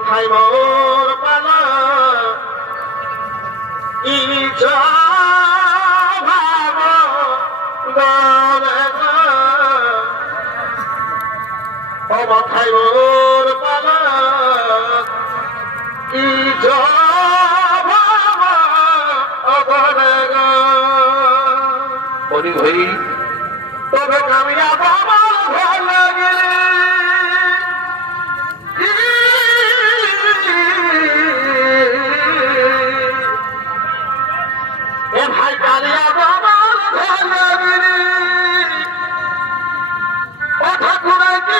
মাথায় মোর পালা মাথায় মোর পালা কি বলি ভাই তবে কামিয়াব আমার ভালো গেলে এ ভাই কামিয়াব আমার ভালো গেলে ও ঠাকুরে কি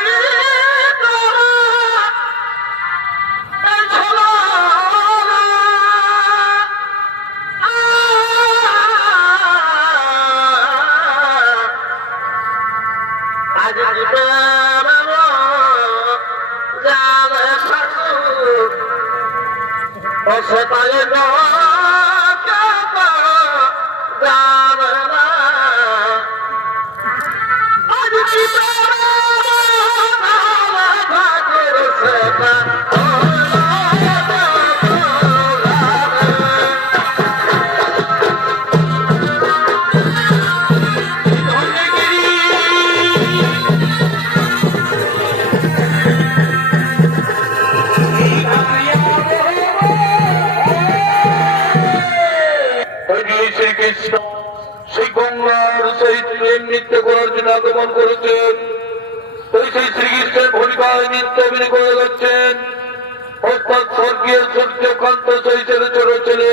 se pague no capa dará ay si সেই গঙ্গার সেই প্রেম নৃত্য করার জন্য আগমন করেছেন ওই সেই শ্রীকৃষ্ণের ভূমিকায় নৃত্য অভিনয় করে যাচ্ছেন অর্থাৎ স্বর্গীয় সূর্যকান্ত শৈশবের ছোট ছেলে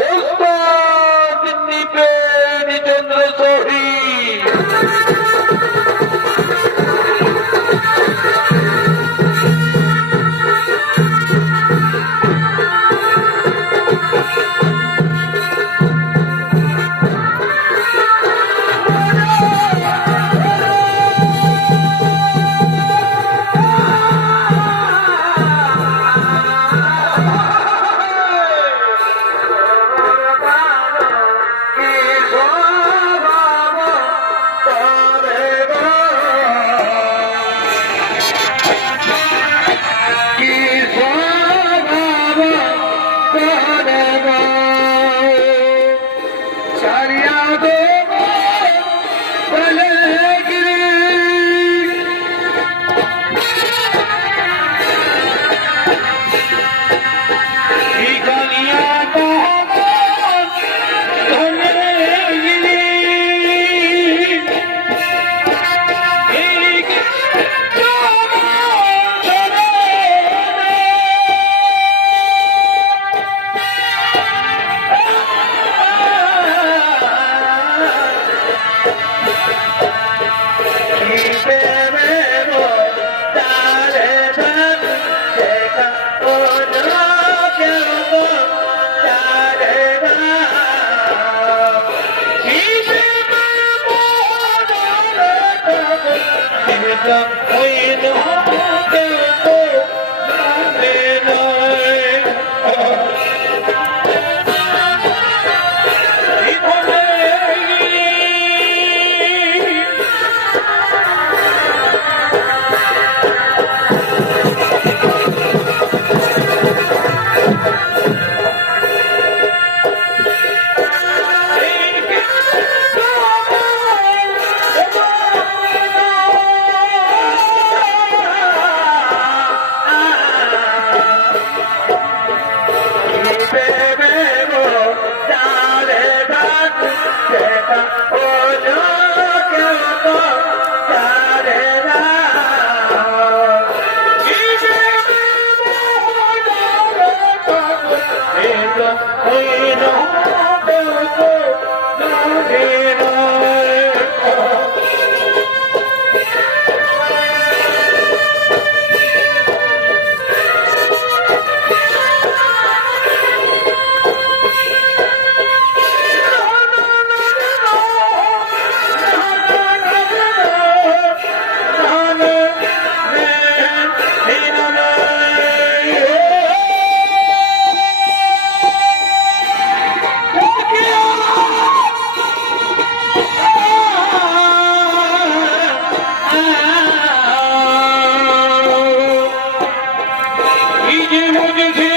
ওস্তাদ নৃপেন্দ্র সহি কি বুঝেছি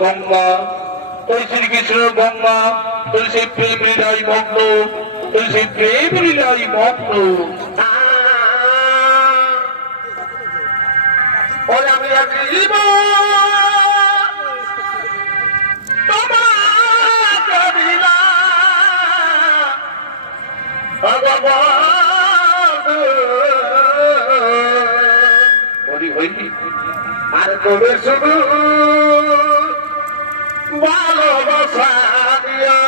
গঙ্গা, ওই শ্রীকৃষ্ণের গঙ্গা, ওই সেই প্রেম লীলাই মগ্ন, ওই সেই প্রেম লীলাই মগ্ন। ওরে আমি জীব আর তবে শুধু ভালোবাসা দিয়া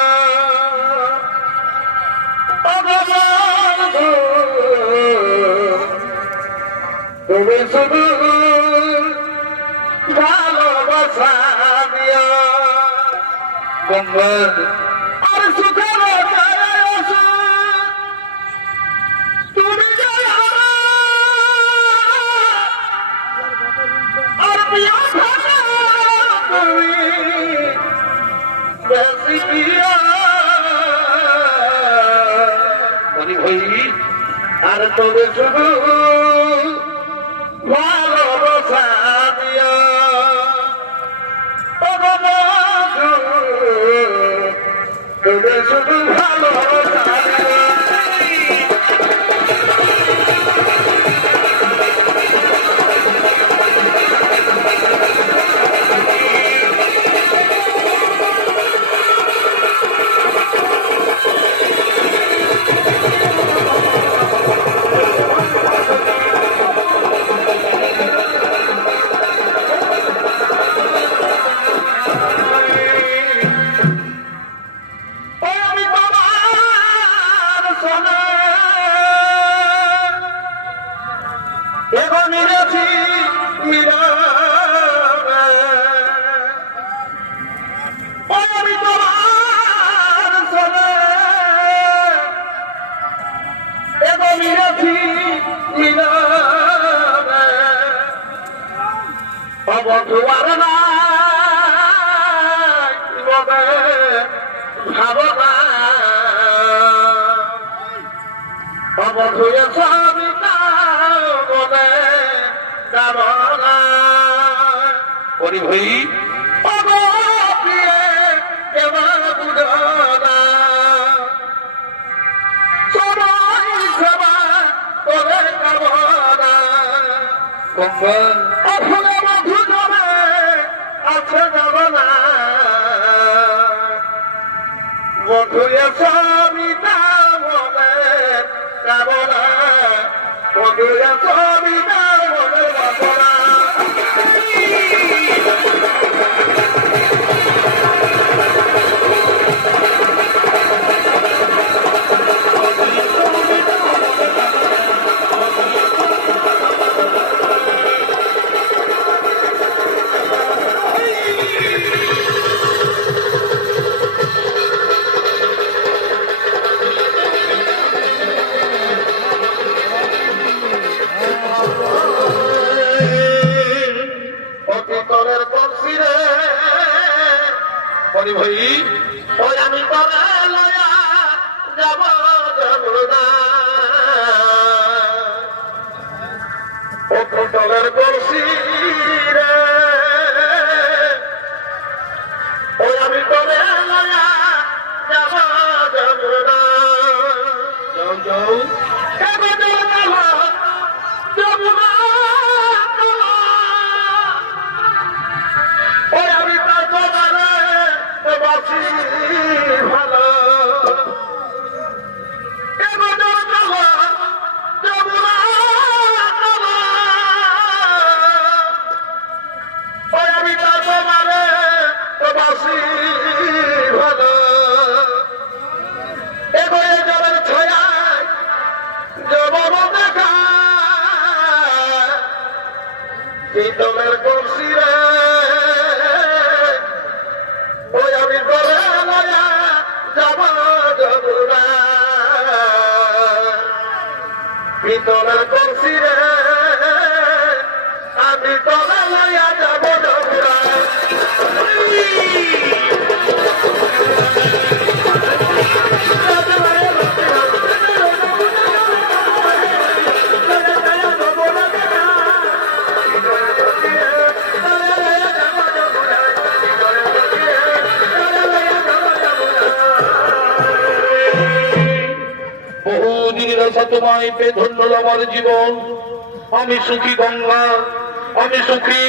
তবে শুধু ভালোবাসা দিয়া গঙ্গার আর সুখের তুমি আর প্রিয় আর তবে শুধু ভালোবাসা দিয়া তবে শুধু ভালোবাসা ভালোবাসা তোমায় পেয়ে ধন্য আমার জীবন। আমি সুখী গঙ্গা, আমি সুখী,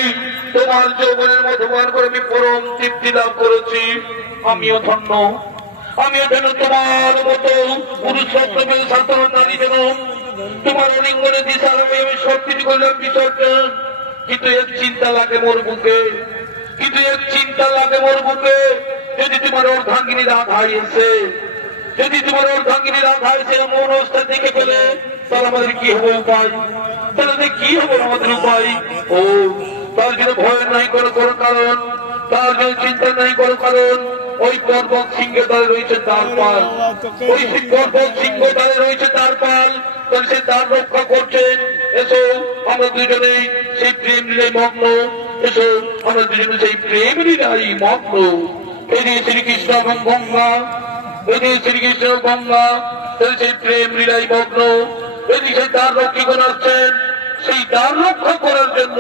তোমার যৌবনের মতো বার করে আমি পরম তৃপ্তি লাভ করেছি। আমিও ধন্য, আমিও যেন তোমার মতো পুরুষোত্তমে সাধারণ নারী যেন তোমার অলিঙ্গনে দিশা আমি সবকিছু করলাম বিসর্জন। কিন্তু এক চিন্তা লাগে মোর বুকে, কিন্তু এক চিন্তা লাগে মোর বুকে, যদি তোমার অর্ধাঙ্গিনী রাধা এসে, যদি তোমার অর্ধাঙ্গিনী রাধা এসে এমন অবস্থা দেখে ফেলে, তাহলে আমাদের কি হবে উপায়? তাহলে কি হবে আমাদের উপায়? ও তার জন্য ভয় নাই কোনো কোনো কারণ, তার জন্য চিন্তা নাই কোনো কারণ। ওই পর্বত সিংহে দ্বারে রয়েছে তার পাল, ওই পর্বত সিংহ দ্বারে রয়েছে তার পাল, তাহলে সে তার রক্ষা করছেন। এসো আমরা দুজনেই সেই প্রেম লীলায় মগ্ন, এসো আমরা দুজনে সেই প্রেম লীলায় মগ্ন। এই যে শ্রীকৃষ্ণ এবং গঙ্গা, এই যে শ্রীকৃষ্ণ গঙ্গা, সেই প্রেম লীলায় মগ্ন। এই যে তার রক্ষীগণ আসছেন সেই দ্বার রক্ষা করার জন্য।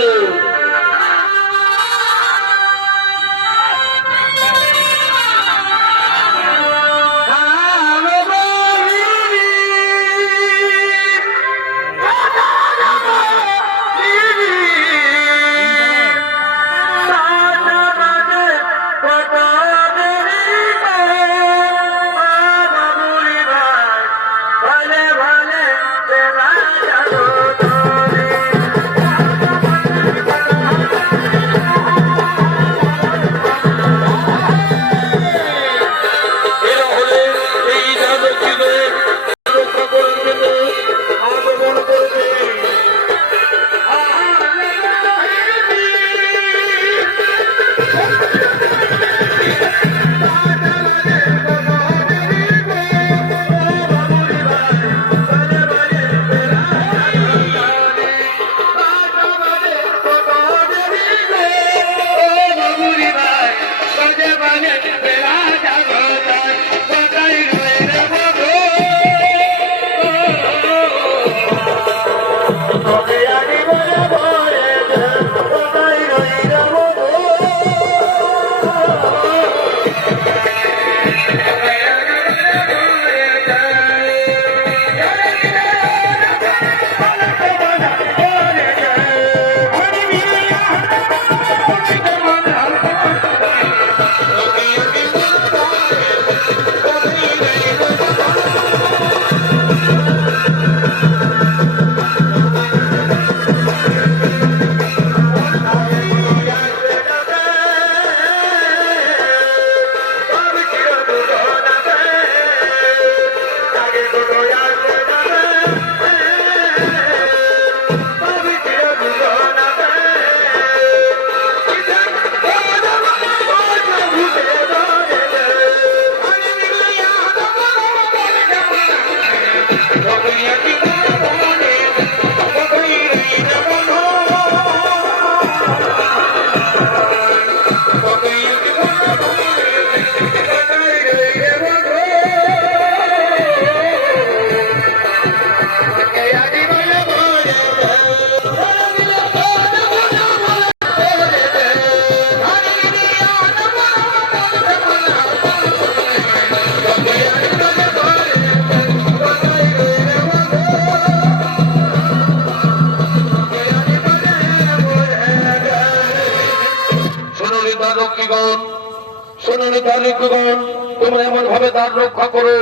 তোমরা এমন ভাবে দ্বার রক্ষা করো,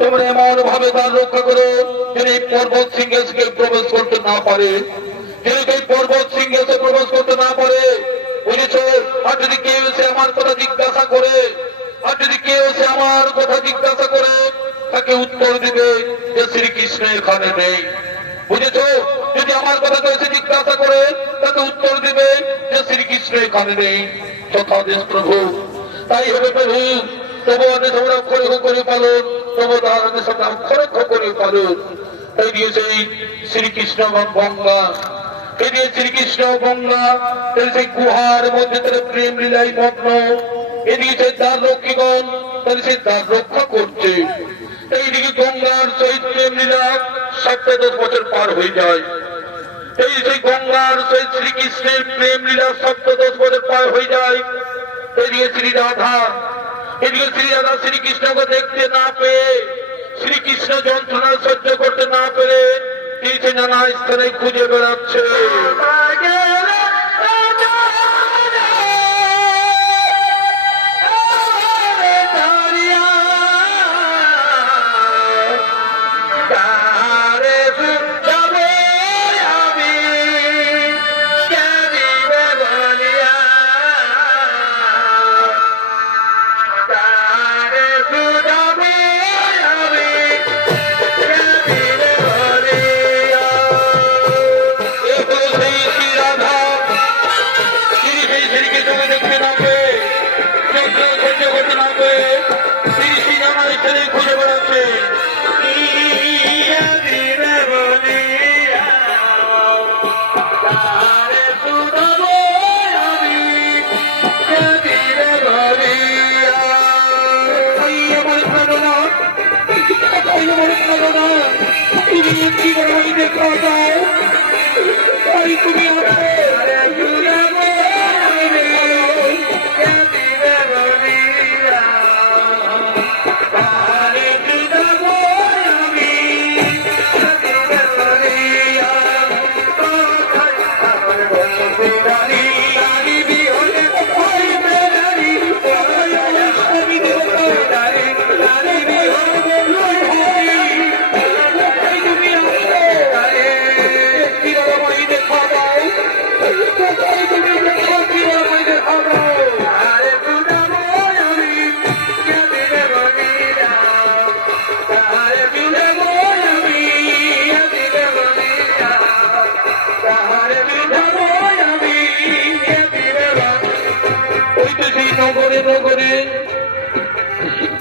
তোমরা এমন ভাবে দ্বার রক্ষা করো যেন এই পর্বত সিংহে প্রবেশ করতে না পারে, যেন এই পর্বত সিংহে প্রবেশ করতে না পারে। বুঝেছ? আর যদি কেউ এসে আমার কথা জিজ্ঞাসা করে, আর যদি কেউ এসে আমার কথা জিজ্ঞাসা করে, তাকে উত্তর দিবে যে শ্রীকৃষ্ণ এখানে নেই। বুঝেছ? যদি আমার কথা কেউ এসে জিজ্ঞাসা করে, তাকে উত্তর দিবে যে শ্রীকৃষ্ণ এখানে নেই। যথাদেশ প্রভু। তাই হবে প্রভু, তবু আদেশ আমরা অক্ষর করে পালন, তবু তার আদেশ আমরা অক্ষর করে পালন। তাই দিয়েছে শ্রীকৃষ্ণ গঙ্গা, এই দিয়ে শ্রীকৃষ্ণ গঙ্গা, সেই গুহার মধ্যে তার প্রেম লীলায় মগ্ন। এদিকে তার রক্ষীগণ তাহলে সেই তার রক্ষা করছে। এইদিকে গঙ্গার সহিত প্রেম লীলা ১৭ বছর পার হয়ে যায়। এই সেই গঙ্গার সহিত শ্রীকৃষ্ণের প্রেম লীলা ১৭ বছর পার হয়ে যায়। এদিকে শ্রী রাধা, এদিকে শ্রী রাধা শ্রীকৃষ্ণকে দেখতে না পেয়ে শ্রীকৃষ্ণ যন্ত্রণা সহ্য করতে না পেরে তিনটে নানা স্থানে খুঁজে বেড়াচ্ছে। খুঁজে বেড়াচ্ছে তুমি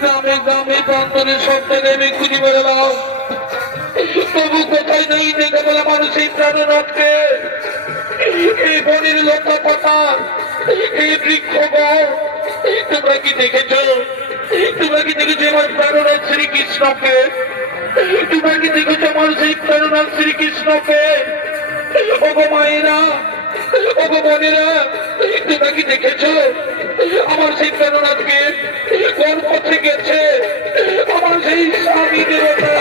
গ্রামে গ্রামে প্রান্তরে সব জায়গায় আমি খুঁজে বেড়ালাম, তবু কোথায় নেই দেখে বলা মানুষের প্রাণনাথকে। এই বনের লতা পাতা, এই বৃক্ষ তোমরা কি দেখেছ? তোমরা কি দেখেছো আমার প্রাণনাথ শ্রীকৃষ্ণকে? তোমরা কি দেখেছো আমার সেই প্রাণনাথ শ্রীকৃষ্ণকে? ওগো মায়েরা, ওগো বোনেরা, তোমরা কি দেখেছ আমার সেই প্রাণনাথকে? কোন পথে গেছে আমার সেই স্বামী দেবতা?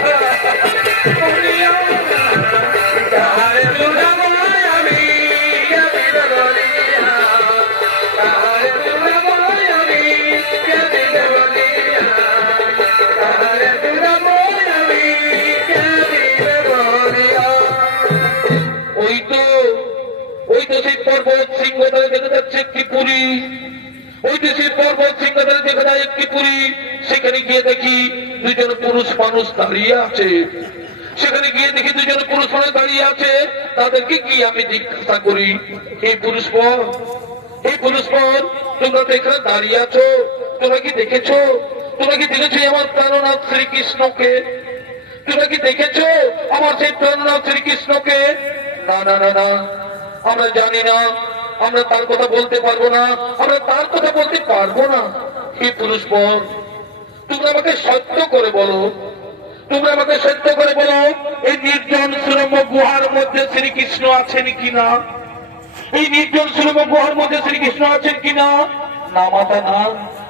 ওই তো সেই পর্বত সিংহদ্বারে দেখা যাচ্ছে একটি পুরী, ওই তো সেই পর্বত সিংহদ্বারে দেখা যায় একটি পুরী। সেখানে গিয়ে দেখি দুজন পুরুষ মানুষ দাঁড়িয়ে আছে। সেখানে গিয়ে দেখি দুজন পুরুষ মানুষ দাঁড়িয়ে আছে। তাদেরকে কি আমি জিজ্ঞাসা করি, এই পুরুষপর, এই পুরুষপর, তোমরা তো এখানে দাঁড়িয়ে আছো, তোমরা কি দেখেছো? তোমরা কি দেখেছো আমার প্রাণনাথ শ্রীকৃষ্ণকে? তোমরা কি দেখেছো আমার সেই প্রাণনাথ শ্রীকৃষ্ণকে? না না না না, আমরা জানি না, আমরা তার কথা বলতে পারবো না, আমরা তার কথা বলতে পারবো না। হে পুরুষপর, তোমরা আমাকে সত্য করে বলো, তোমরা আমাকে সত্য করে বলো, এই নির্জন সুরম্য গুহার মধ্যে শ্রীকৃষ্ণ আছেন কিনা? এই নির্জন সুরম্য গুহার মধ্যে শ্রীকৃষ্ণ আছেন কিনা? না মাতা না,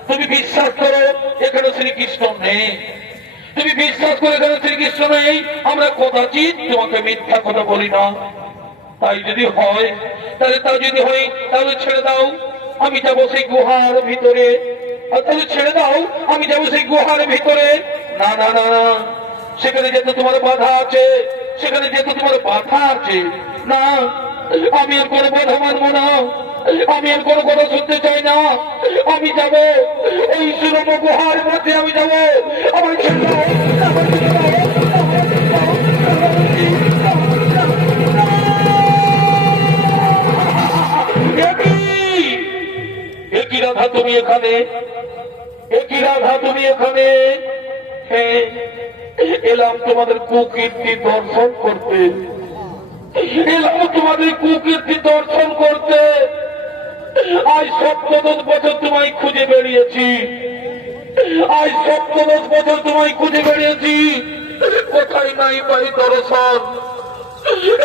তুমি বিশ্বাস করো এখানে শ্রীকৃষ্ণ নেই। তুমি বিশ্বাস করে এখানে শ্রীকৃষ্ণ নেই, আমরা কদাচিৎ তোমাকে মিথ্যা কথা বলি না। তাই যদি হয়, তাহলে তা যদি হয়, তাহলে ছেড়ে দাও, আমি যাবো সেই গুহার ভিতরে। তাহলে ছেড়ে দাও, আমি যাবো সেই গুহার ভিতরে। না না না না, সেখানে যেহেতু তোমার বাধা আছে, সেখানে যেহেতু তোমার বাধা আছে, না, আমি আর কোনো বাধা মানবো না, আমি আর কোনো কথা শুনতে চাই না। আমি যাব ওই সুরম্য গুহার মধ্যে, আমি যাব। আমার ছেড়ে দাও, আমার ছেড়ে দাও। একই রাধা তুমি এখানে, একই রাধা তুমি এখানে। হ্যাঁ, এলাম তোমাদের কুকীর্তি দর্শন করতে, এলাম তোমাদের কুকীর্তি দর্শন করতে। আজ ৭০ বছর তোমায় খুঁজে বেরিয়েছি, আজ ৭০ বছর তোমায় খুঁজে বেরিয়েছি, কোথায় নাই পাই দর্শন।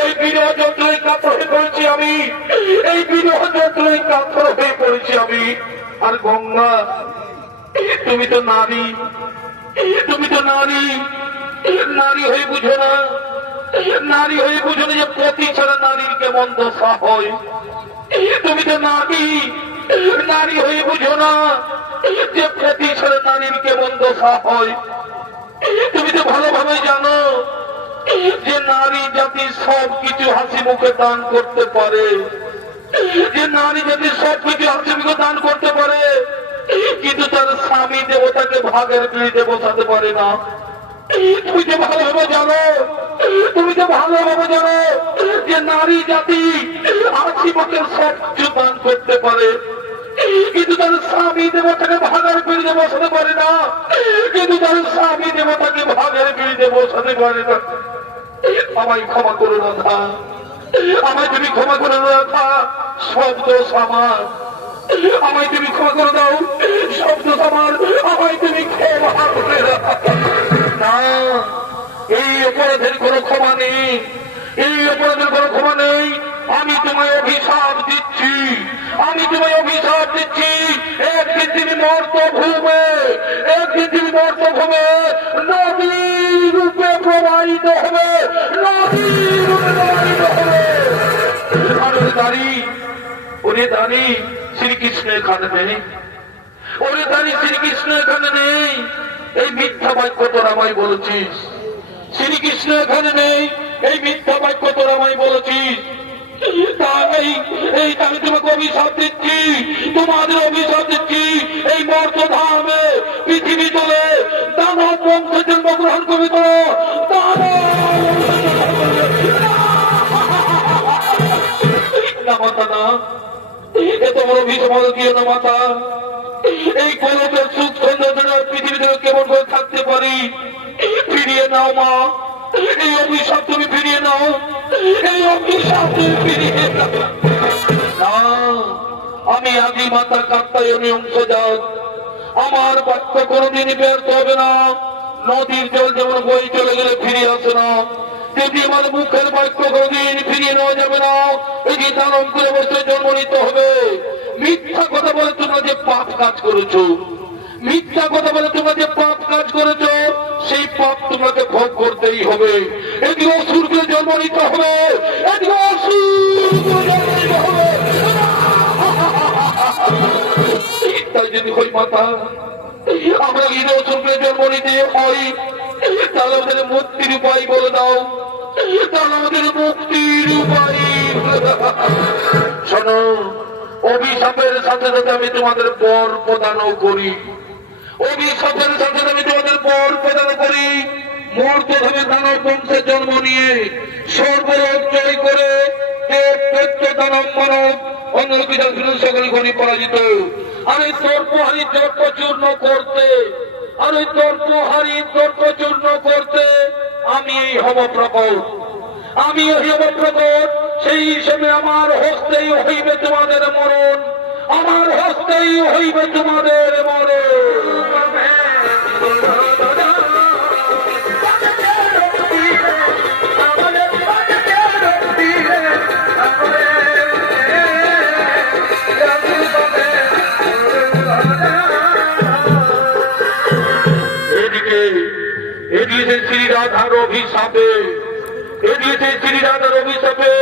এই বিরহ যন্ত্রণায় কাতর হয়ে পড়েছি আমি, এই বিরহ যন্ত্রণায় কাতর হয়ে পড়েছি আমি। আর গঙ্গা, তুমি তো নারী, তুমি তো নারী, নারী হয়ে বুঝো না, নারী হয়ে বুঝো না যে পতি ছাড়া নারীর কেমন দশা হয়। তুমি তো নারী, নারী হয়ে বুঝো না যে পতি ছাড়া নারীর কেমন দশা হয়। তুমি তো ভালোভাবে জানো যে নারী জাতি সবকিছু হাসি মুখে দান করতে পারে, যে নারী জাতি সবকিছু হাসি মুখে দান করতে পারে, কিন্তু তার স্বামী দেবতাকে ভাগের পিড়িতে বসাতে পারে না। তুমি যে ভালোভাবে জানো, তুমি যে ভালোভাবে জানো যে নারী জাতি হাসি মুখে সবকিছু দান করতে পারে, কিন্তু তার স্বামী দেবতাকে ভাগের পিড়িতে বসাতে পারে না, কিন্তু তার স্বামী দেবতাকে ভাগের পিড়িতে বসাতে পারে না। আমায় ক্ষমা করো রাধা, আমায় তুমি ক্ষমা করে রাখা, শব্দ আমার, আমায় তুমি ক্ষমা করে দাও, শব্দ আমার, আমায় তুমি ক্ষমা করে রাখা। না, এই অপরাধের কোনো ক্ষমা নেই, এই অপরাধের কোনো ক্ষমা নেই। আমি তোমায় অভিশাপ দিচ্ছি, আমি তোমায় অভিশাপ দিচ্ছি। একদিন তুমি মর্তভূমে, একদিন তুমি মর্তভূমে নদী রূপে প্রবাহিত হবে, নদী রূপে প্রবাহিত হবে। আরে দাঁড়ি, ওরে দাঁড়ি, শ্রীকৃষ্ণ এখানে নেই, ওরে দাঁড়ি, শ্রীকৃষ্ণ এখানে নেই। এই মিথ্যা বাক্য তোর আমায় বলেছিস, শ্রীকৃষ্ণ এখানে নেই, এই মিথ্যা বাক্য তোর আমায় বলেছিস। তাই এই আমি তোমাকে অভিশাপ দিচ্ছি, তোমাদের অভিশাপ দিচ্ছি। এই মর্তধামে পৃথিবী চলে দানব বংশে জন্মগ্রহণ করবে তো মাতা না, এত বড় অভিশাপ দিও না মাতা। এই কলকের সুখ সৌন্দর্য পৃথিবী থেকে কেমন করে থাকতে পারি, ফিরিয়ে নাও মা, এই অভিশাপ তুমি ফিরিয়ে নাও, এই অভিশাপ তুমি ফিরিয়ে নাও। আমি আদি মাতার কাত্তায়নী অংশজাত, আমার বাক্য কোনোদিনই ব্যর্থ হবে না। নদীর জল যেমন বই চলে গেলে ফিরে আসে না, যদি আমার মুখের বাক্য কোনোদিন ফিরিয়ে নেওয়া যাবে না। এই যে দানব করে বসে জন্ম নিতে হবে। মিথ্যা কথা বলে তোমরা যে পাপ কাজ করেছো, মিথ্যা কথা বলে তোমরা যে পাপ কাজ করেছো, সেই পাপ তোমাকে ভোগ করতেই হবে। এদিকে অসুরকে জন্ম নিতে হবে, এদিকে অসুরকে জন্ম নিতে হবে। তাই যদি হই মাতা, আমরা যদি অসুরকে জন্ম নিতে হয়, তাহলে আমাদের মুক্তির উপায় বলে দাও, তাহলে আমাদের মুক্তির উপায়। শোনো, অভিশাপের সাথে সাথে আমি তোমাদের বর প্রদানও করি, অভিশাপের সাথে আমি তোমাদের বর প্রদান করি। মর্তধামে দানব বংশের জন্ম নিয়ে সর্বরোগ জয় করে দানব মানব অন্যকিটা সকলে গণি পরাজিত। আর এই তর্কহারি তর্ক চূর্ণ করতে, আর ওই তর্কহারি তর্ক চূর্ণ করতে আমি এই হব প্রকট, আমি এই হব প্রকট। সেই হিসেবে আমার হস্তেই হইবে তোমাদের মরণ, আমার হস্তেই হইবে তোমাদের মরণ। এদিকে শ্রী রাধার অভিশাপে, এদিকে শ্রী রাধার অভিশাপে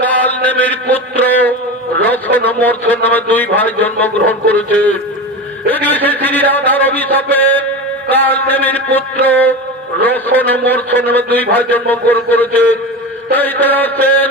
কাল নেমের পুত্র রসন মর্ষণ নামে দুই ভাই জন্মগ্রহণ করেছে। এদিকে শ্রী রাধার অভিশাপে কাল নেমের পুত্র রসন মর্ষণ নামে দুই ভাই জন্মগ্রহণ করেছে। তাই তারা আছেন